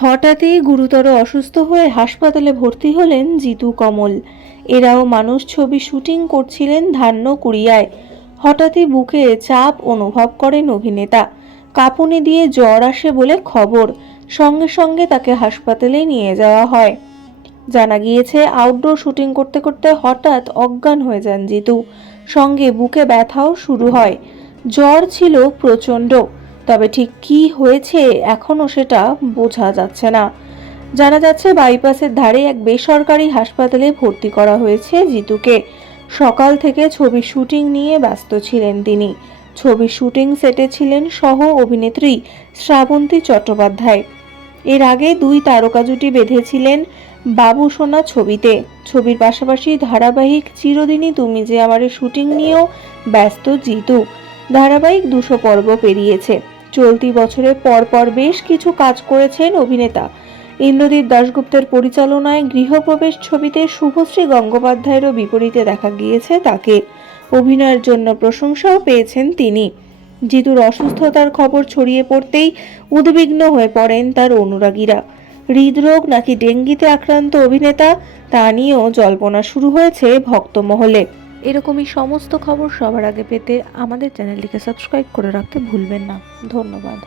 হঠাৎই গুরুতর অসুস্থ হয়ে হাসপাতালে ভর্তি হলেন জিতু কমল। এরাও মানুষ ছবি শুটিং করছিলেন ধান্যকুড়িয়ায়। হঠাৎই বুকে চাপ অনুভব করেন অভিনেতা। কাঁপুনি দিয়ে জ্বর আসে বলে খবর। সঙ্গে সঙ্গে তাকে হাসপাতালে নিয়ে যাওয়া হয়। জানা গিয়েছে, আউটডোর শুটিং করতে করতে হঠাৎ অজ্ঞান হয়ে যান জিতু। সঙ্গে বুকে ব্যথাও শুরু হয়। জ্বর ছিল প্রচণ্ড, তবে ঠিক কী হয়েছে এখনও সেটা বোঝা যাচ্ছে না। জানা যাচ্ছে, বাইপাসের ধারে এক বেসরকারি হাসপাতালে ভর্তি করা হয়েছে জিতুকে। সকাল থেকে ছবি শুটিং নিয়ে ব্যস্ত ছিলেন তিনি। ছবি শুটিং সেটে ছিলেন সহ অভিনেত্রী শ্রাবন্তী চট্টোপাধ্যায়। এর আগে দুই তারকা জুটি বেঁধেছিলেন বাবু সোনা ছবিতে। ছবির পাশাপাশি ধারাবাহিক চিরদিনই তুমি যে আমারে শুটিং নিয়েও ব্যস্ত জিতু। ধারাবাহিক 200 পর্ব পেরিয়েছে। চলতি বছরে পরপর বেশ কিছু কাজ করেছেন অভিনেতা। ইন্দ্রদীপ দাশগুপ্তের পরিচালনায় গৃহপ্রবেশ ছবিতে শুভশ্রী গঙ্গোপাধ্যায়েরও বিপরীতে দেখা গিয়েছে তাকে। অভিনয়ের জন্য প্রশংসাও পেয়েছেন তিনি। জিতুর অসুস্থতার খবর ছড়িয়ে পড়তেই উদ্বিগ্ন হয়ে পড়েন তার অনুরাগীরা। হৃদরোগ নাকি ডেঙ্গিতে আক্রান্ত অভিনেতা, তা নিয়েও জল্পনা শুরু হয়েছে ভক্তমহলে। এরকমই সমস্ত খবর সবার আগে পেতে আমাদের চ্যানেলটিকে সাবস্ক্রাইব করে রাখতে ভুলবেন না। ধন্যবাদ।